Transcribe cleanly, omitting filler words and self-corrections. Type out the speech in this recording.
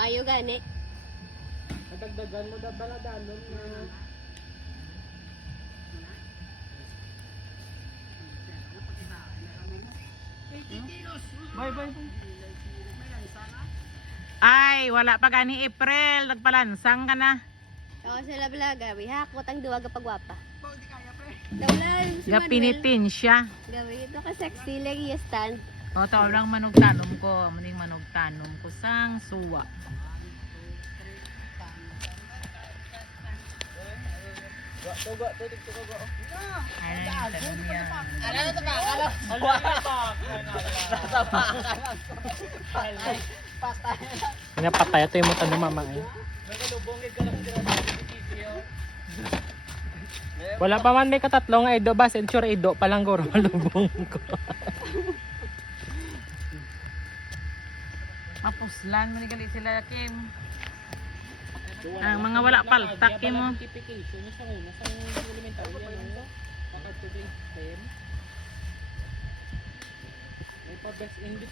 Mayo gani. Nadagdagan mo na baladalon na. Bye. Ay, wala pa gani April. Nagpalansang ka na. Ako sila blaga. Bihakot ang duwaga pagwapa. Daulan si Manuel. Gapinitin siya. Gabi ito ka sexy lagi yung stand. O, tao lang manugtanom ko. Muning manugtanom ko sang suwa. Ano yung tanong niya? Ano na ito ba? Pinapatay ito yung mata ni mama eh. Wala pa man may katatlo nga ido ba? Sensure ido palang guro malubong ko. Mapuslan, manigali sila Kim. Ang mga wala paltak mo. Notification sa una sa elementary ano. Bakit today 10. May pa best in